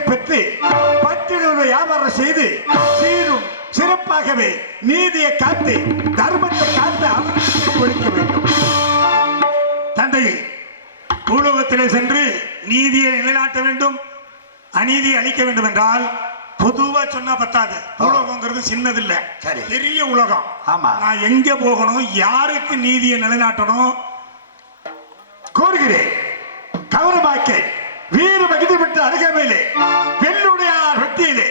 குழந்தைகளை பெற்று பட்டியல வியாபாரம் செய்து சீரும் சிறப்பாகவே நீதியை காத்து தர்மத்தை காத்து அவர்களுக்கு கொடுக்க வேண்டும். தந்தையை பூலோகத்திலே சென்று நீதியை நிலைநாட்ட வேண்டும், அநீதியை அளிக்க வேண்டும் என்றால் பொதுவா சொன்னா பத்தாது. உலகங்கிறது சின்னது இல்ல, பெரிய உலகம். ஆமா, நான் எங்க போகணும், யாருக்கு நீதியை நிலைநாட்டணும் கோருகிறேன். கௌரவாக்கை வீர மகிழ்ச்சி பெற்ற அருகமையிலே வெள்ளுடையார் வெட்டியிலே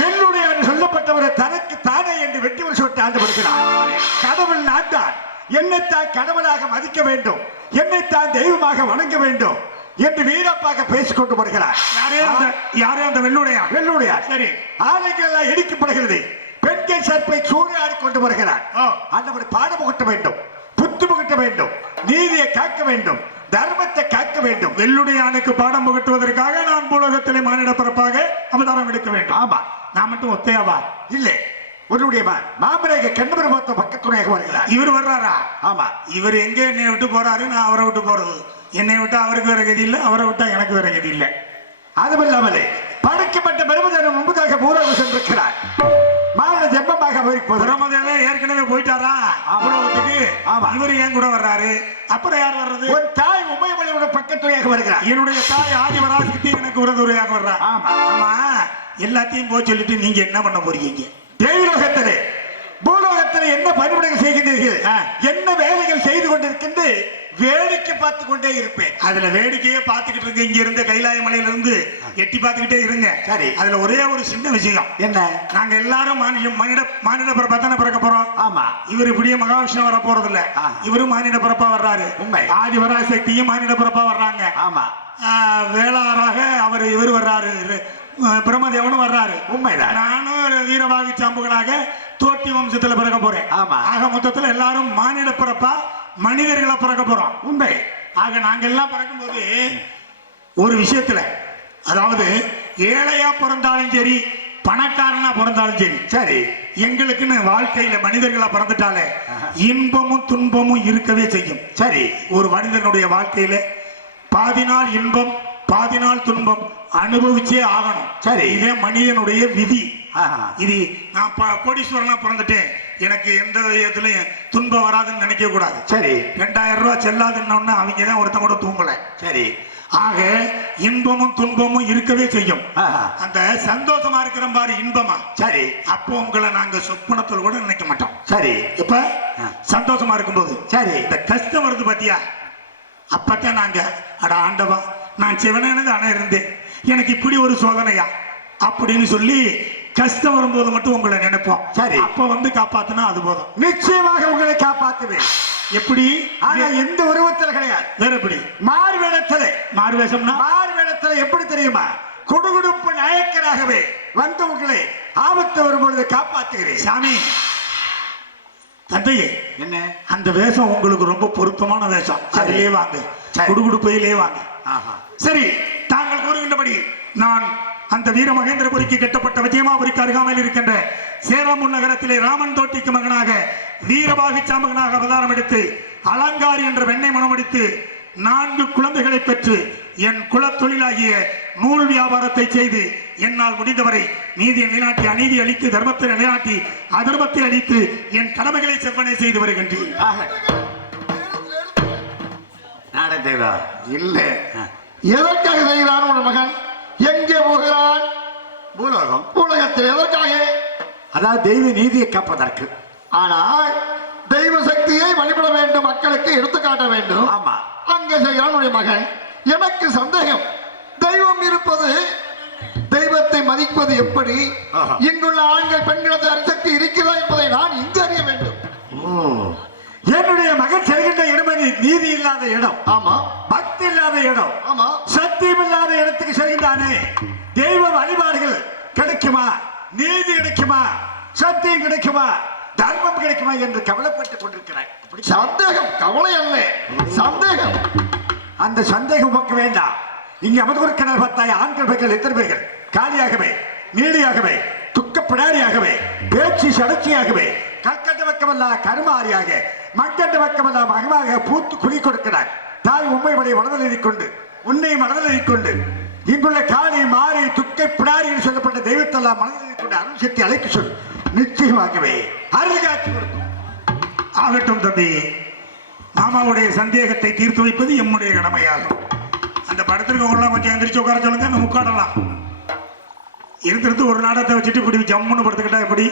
வெள்ளுடையார் சொல்லப்பட்டவரை தனக்கு தானே என்று வெட்டி ஒரு சொட்டு ஆண்டு கொடுக்கிறார். கடவுள் நாட்டார் என்னைத்தான் கடவுளாக மதிக்க வேண்டும், என்னைத்தான் தெய்வமாக வணங்க வேண்டும் என்று வீரப்பாக பேசிக் கொண்டு வருகிறார். யாரே அந்த வெள்ளுடையார்? வெள்ளுடையார். சரி, ஆலைகள் எல்லாம் இடிக்கப்படுகிறது, பெண்கள் சற்பை சூறையாடி கொண்டு வருகிறார். அந்தபடி பாடம் புகட்ட வேண்டும், புத்து புகட்ட வேண்டும், நீதியை காக்க வேண்டும், தர்மத்தை காக்க வேண்டும். வெள்ளுடையானுக்கு பாடம் புகட்டுவதற்காக நான் பூலோகத்திலே மானிட பிறப்பாக அவதாரம் எடுக்க வேண்டும். ஆமா, நான் மட்டும் ஒத்தையாவா? இல்லை, உன்னுடைய மாமரேக கண்ணபுரம் பக்கத்துணையாக வருகிறார். இவர் வர்றாரா? ஆமா. இவர் எங்க என்னை விட்டு போறாரு, நான் அவரை விட்டு போறது. என்னை விட்டா அவருக்கு வேற கதி இல்லை, அவரை விட்டா எனக்கு வேற கதி இல்லை. அதுமில்லாமலே படைக்கப்பட்ட பிரம்மதேவன் முன்பதாக பூலோகம் சென்றிருக்கிறார். மாநில ஜென்மமாக பிரம்மதேவன் ஏற்கனவே போயிட்டாரா பூலோகத்துக்கு? இவர் ஏன் கூட வர்றாரு? அப்புறம் யார் வர்றது? உன் தாய் உமையமலையோட பக்கத்துறையாக வருகிறார். என்னுடைய தாய் ஆதிவராசக்தி எனக்கு உறதுறையாக வர்றா. ஆமா ஆமா, எல்லாத்தையும் போய் சொல்லிட்டு நீங்க என்ன பண்ண போறீங்க? தேவிலோகத்திலே பூலோகத்திலே என்ன பணிபுடைகள் செய்கின்றீர்கள், என்ன வேலைகள் செய்து கொண்டிருக்கின்ற வேடிக்கை பார்த்து கொண்டே இருப்பேன். அதுல வேடிக்கையே பார்த்துக்கிட்டு இருக்கு. இங்க இருந்த கைலாய மலையில இருந்து எட்டி பார்த்துக்கிட்டே இருங்க. சரி, அதுல ஒரே ஒரு சின்ன விஷயம். என்ன? நாங்க எல்லாரும் மானிட பிறப்பா தானே பிறக்க போறோம். ஆமா, இவர் இப்படியே மகாவிஷ்ணு வர போறது இல்ல, இவரும் மானிட பிறப்பா வர்றாரு. உண்மை. ஆதிவராசக்தியும் மானிட பிறப்பா வர்றாங்க. ஆமா, வேளாறாக இவர் வர்றாரு, பிரம்மதேவனும் வர்றாரு. உண்மைதான். நானும் வீரவாகி சாம்புகளாக தோட்டி வம்சத்துல பிறக்க போறேன். ஆமா, ஆக மொத்தத்துல எல்லாரும் மானிட பிறப்பா மனிதர்களை பிறக்க போறோம். உண்மை. ஆக நாங்க எல்லாம் பிறக்கும் போது ஒரு விஷயத்துல, அதாவது ஏழையா பிறந்தாலும் சரி, பணக்காரனா பிறந்தாலும் சரி, சரி, எங்களுக்குன்னு வாழ்க்கையில மனிதர்களா பிறந்துட்டாலே இன்பமும் துன்பமும் இருக்கவே செய்யும். சரி, ஒரு மனிதனுடைய வாழ்க்கையில பாதி நாள் இன்பம் பாதி நாள் துன்பம் அனுபவிச்சே ஆகணும். சரி, இதே மனிதனுடைய விதி. இது நான் கோடீஸ்வரனா பிறந்துட்டேன், எனக்கு எந்த விதத்திலையும் துன்பம் வராதுன்னு நினைக்க கூடாது. சரி, 2000 ரூபாய் செல்லாதுன்னு அவங்க தான் ஒருத்தன் கூட தூங்கல. சரி, ஆக இன்பமும் துன்பமும் இருக்கவே செய்யும். அந்த சந்தோஷமா இருக்கிற மாதிரி இன்பமா? சரி, அப்போ உங்களை நாங்க சொப்பனத்தில் கூட நினைக்க மாட்டோம். சரி, இப்ப சந்தோஷமா இருக்கும்போது, சரி, இந்த கஷ்டம் வருது பாத்தியா, அப்பதான் நாங்க அட ஆண்டவா, நான் சிவனேனு தானே இருந்தேன், எனக்கு இப்படி ஒரு சோதனையா அப்படின்னு சொல்லி கஷ்டம் வரும்போது மட்டும் உங்களை நினைப்போம். சரி, அப்ப வந்து காப்பாத்தினா அது போதும். நிச்சயமாக உங்களை காப்பாத்துவேன். எப்படி? ஆனா எந்த உருவத்தில் கிடையாது, வேற எப்படி? மாறுவேடத்துல. மாறுவேஷம்னா மாறுவேடத்துல எப்படி தெரியுமா? குடுகுடுப்பு நாயக்கராகவே வந்து உங்களை ஆபத்து வரும்பொழுது காப்பாத்துகிறேன். சாமி, தந்தையே, என்ன அந்த வேஷம் உங்களுக்கு ரொம்ப பொருத்தமான வேஷம், அதிலே வாங்க, குடுகுடுப்பையிலே வாங்க. சரி, தாங்கள் கூறுகின்றபடி நான் அந்த வீர மகேந்திரபுரிக்கு கட்டப்பட்ட விஜயமாபுரிக்கு அருகாமையில் இருக்கின்ற சேராமூர் நகரத்திலே ராமன் தோட்டிக்கு மகனாக வீரபாகி சாம்பகனாக அவதாரம் எடுத்து அலங்காரி என்ற பெண்ணை மணமடித்து 4 குழந்தைகளை பெற்று என் குலத்தொழிலாகிய நூல் வியாபாரத்தை செய்து என்னால் முடிந்தவரை நீதியை நிலைநாட்டி அநீதி அளித்து தர்மத்தை நிலைநாட்டி அதர்மத்தை அளித்து என் கடமைகளை செவ்வனை செய்து வருகின்றேன். இல்ல, எதற்காக செய்கிறான் உன் மகன்? எங்கே போகிறான்? பூலோகம். பூலோகத்தில் எதற்காக? அதாவது தெய்வ நீதியை காப்பதற்கு. ஆனால் தெய்வ சக்தியை வழிபட வேண்டும், மக்களுக்கு எடுத்துக்காட்ட வேண்டும். ஆமா, அங்கே செய்கிறான் உடைய மகன். எனக்கு சந்தேகம், தெய்வம் இருப்பது, தெய்வத்தை மதிப்பது எப்படி? இங்குள்ள ஆண்கள் பெண்களது அரிசக்தி இருக்கிறதா என்பதை நான் இங்கு அறிய வேண்டும். என்னுடைய மகன் செல்கின்ற இடம் நீதி இல்லாத இடம். ஆமா, பக்தி இல்லாத இடம். ஆமா, சத்தியம் இல்லாத இடத்துக்கு செல்கின்றானே, தெய்வ வழிபாடுகள் கிடைக்குமா, நீதி கிடைக்குமா, சத்தியம் கிடைக்குமா, தர்மம் கிடைக்குமா என்று கவலைப்பட்டுக் கொண்டிருக்கிறார். சந்தேகம், கவலை அல்ல, சந்தேகம். அந்த சந்தேகம் உமக்கு வேண்டாம். இங்க அமர்ந்திருக்கிற 10 ஆண்கள் பெண்கள் எத்தனை பேர்கள் காலியாகவே, நீடியாகவே, துக்கப்படாரியாகவே, பேச்சு சடச்சியாகவே, கற்கண்ட பக்கமல்ல கருமாரியாக, மக்கண்ட பக்கமல்ல மகமாக பூத்து குடி கொடுக்கிறார். தாய் உண்மை வடை வடதல் கொண்டு உன்னை மனதில் கொண்டு இங்குள்ள காணி மாறி துக்க துர்க்கை பிடாரி என்று சொல்லப்பட்ட தெய்வத்தெல்லாம் மனதில் கொண்ட அருள் சக்தி அழைக்க சொல். நிச்சயமாகவே அருள் காட்சி கொடுக்கும். ஆகட்டும் தம்பி, மாமாவுடைய சந்தேகத்தை தீர்த்து வைப்பது எம்முடைய கடமையாகும். அந்த படத்திற்கு உங்களாம் கொஞ்சம் எந்திரிச்சு உட்கார சொல்லுங்க. அந்த முக்காடலாம் இருந்திருந்து ஒரு நாடகத்தை வச்சுட்டு இப்படி ஜம்முன்னு படுத்துக்கிட்டா எப்படி?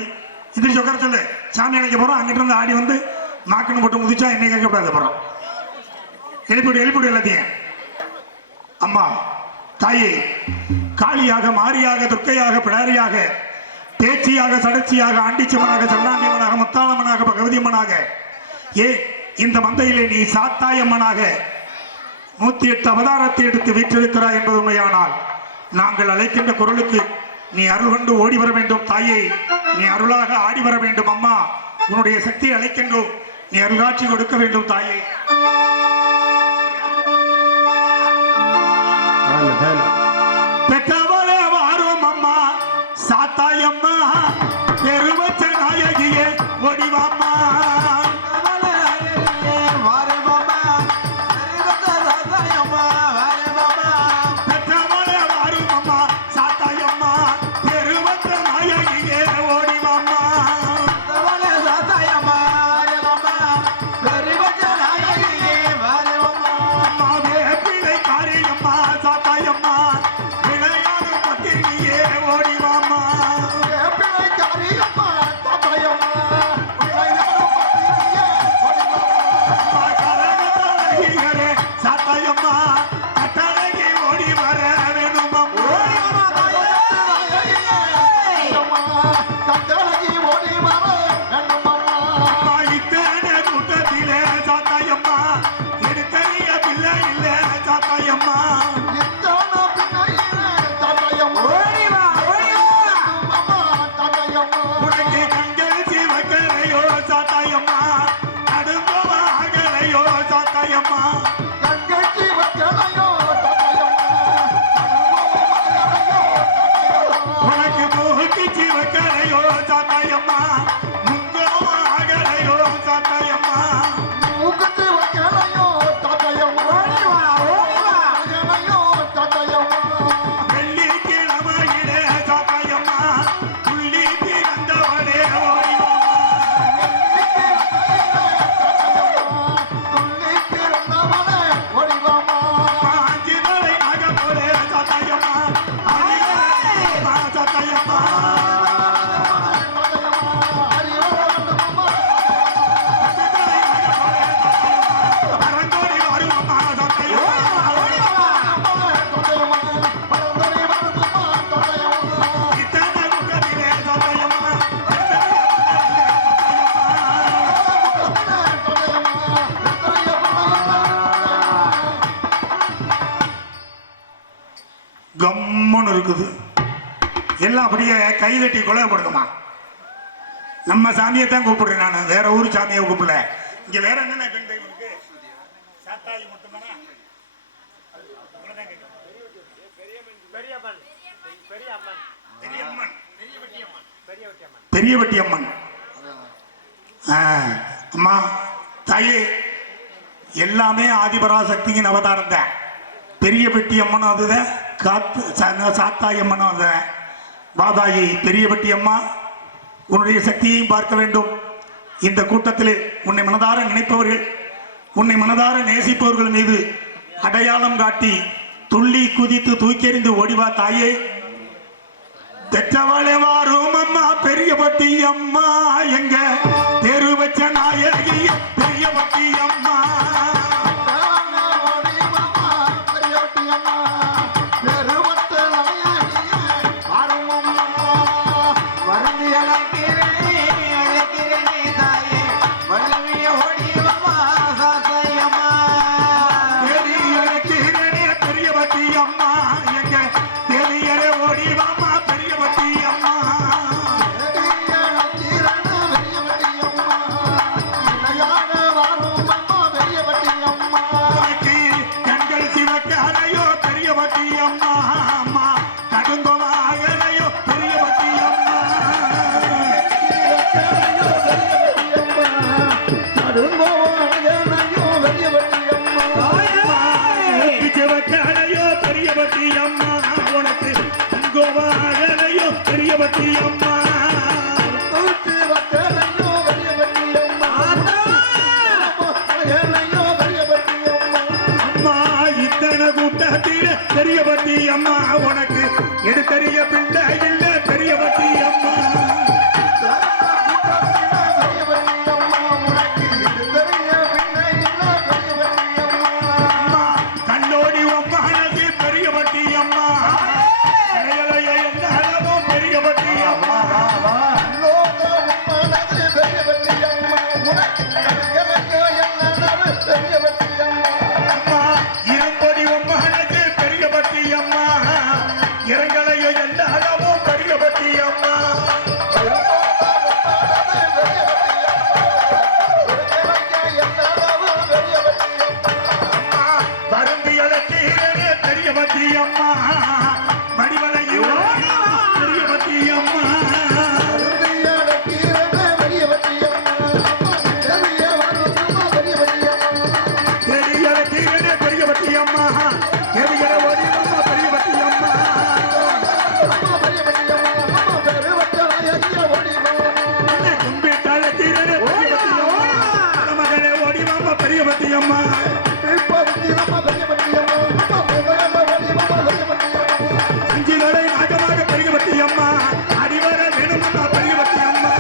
எந்திரிச்சு உட்கார சொல்லு. சாமி அழைக்க போறோம். அங்கிட்ட இருந்து ஆடி வந்து மாக்குன்னு போட்டு முதிச்சா என்னை கேட்கப்படாத போறோம். எழுப்பிடு எல்லாத்தையும். அம்மா தாயே, காளியாக, மாரியாக, துர்க்கையாக, பிடாரியாக, பேச்சியாக, சடச்சியாக, ஆண்டிச்சம்மனாக, சல்லாண்டியம்மனாக, முத்தாளம்மனாக, பகவதியம்மனாக, இந்த மந்தையிலே நீ சாத்தாயம்மனாக 108 அவதாரத்தை எடுத்து வீற்றிருக்கிறாய் என்பது உண்மையானால் நாங்கள் அழைக்கின்ற குரலுக்கு நீ அருள் கொண்டு ஓடி வர வேண்டும். தாயே, நீ அருளாக ஆடி வர வேண்டும். அம்மா, உன்னுடைய சக்தியை அழைக்கின்றோம். நீ அருளாட்சி கொடுக்க வேண்டும் தாயே. பெற்றவளே வாரும் அம்மா, சாத்தாயம்மா, பெருவச்ச நாயகியே ஓடிவாம்மா. கம்முன்னு இருக்குது. எல்லாம் அப்படியே கைதட்டி கொலைப்படுங்கம்மா. நம்ம சாமியை தான் கூப்பிடுறேன் நான், வேற ஊர் சாமியை கூப்பிடல. இங்க வேற என்னென்ன பெண் தெய்வம் இருக்கு? சாத்தாயி மட்டும்தானே? பெரியவட்டி அம்மன். அம்மா தாயே, எல்லாமே ஆதிபராசக்தியின் அவதாரம் தான். பெரியபட்டி அம்மனும் அதுதான், சாத்தாயி அம்மனும் அதுதான். பாதாயி பெரியபட்டி அம்மா, உன்னுடைய சக்தியையும் பார்க்க வேண்டும். இந்த கூட்டத்தில் உன்னை மனதார நினைப்பவர்கள், உன்னை மனதார நேசிப்பவர்கள் மீது அடையாளம் காட்டி துள்ளி குதித்து தூக்கெறிந்து ஓடிவா தாயே. பெற்றவளே வாரும் அம்மா, பெரியபட்டி அம்மா, எங்க தெரு வச்ச நாயகி பெரியபட்டி அம்மா. Thank you. பெரியபட்டி அம்மா பெரியபட்டி அம்மா உனக்கு எடுத்தறிய பிள்ளை இல்ல பெரியபட்டி அம்மா கண்ணோடி அம்மானது பெரியபட்டி அம்மா எல்லாரும் பெரியபட்டி அம்மா இரும்பொடி அம்மானது பெரியபட்டி அம்மா இரங்கலையோ எல்லாரும் பெரியபட்டி அம்மா பெரியபட்டி அம்மா மடிவலையும் பெரியபட்டி அம்மா பெரியபட்டி அம்மா பெரியபட்டி அம்மா கும்பிட்டால தீரனே மகனே ஓடிவாமா பெரியபட்டி அம்மா அஞ்சிலடை நாகமாக பெரியபட்டி அம்மா அடிவர வேணுமம்மா பெரியபட்டி அம்மா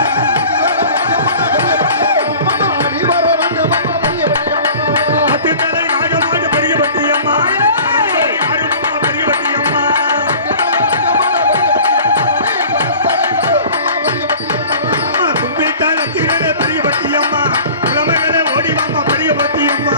அத்தித்தலை நாகமாக பெரியபட்டி அம்மா ஆறுமம்மா பெரியபட்டி அம்மா கும்பிட்டால தீரனே பெரியபட்டி அம்மா குலமகளே ஓடிவாமா பெரியபட்டி அம்மா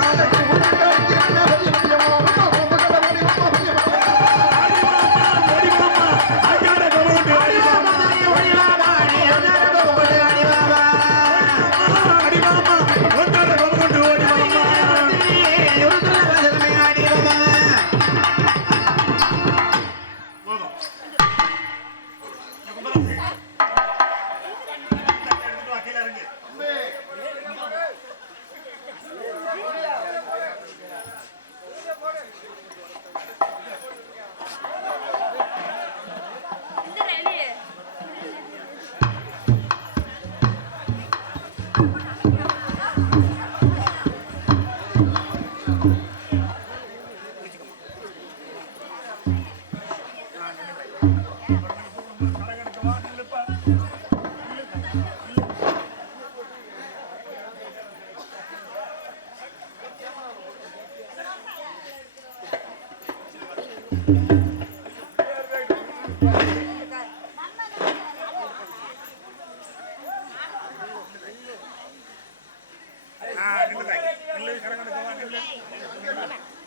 நில்லு கரகணக்கு வா நில்லு